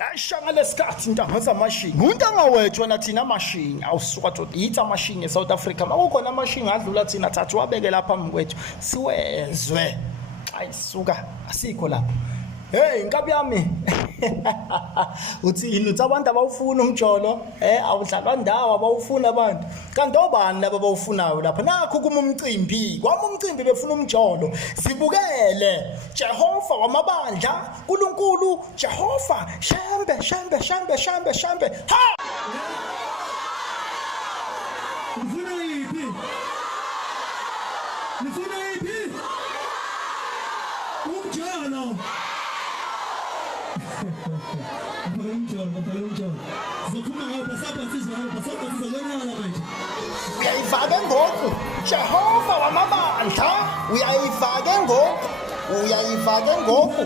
Yashanga lesikhathi intanga zamashini. Untanga wethu wena thina amashini awusuka to yithi amashini eSouth Africa. Makukhona amashini adlula thina thathu wabeke lapha phambi siwezwe. Ayisuka asikho lapha. Hey inkabi yami. Uthini uthi abantu abawufuna umjolo? Awudlalwa ndawo abawufuna abantu. Kanti obani laba bawufunayo lapha? Nakho kuma umcimbi. Kwami umcimbi befuna umjolo. Sibukele. Jehova wamabandla, uNkulunkulu, Jehova, shembe, shembe, shembe, shembe, shembe. Ha! Ufuna yiphi? Ufuna yiphi? Umjolo. Uyayifake ngoku Jehova wamabandla uyayifake ngoku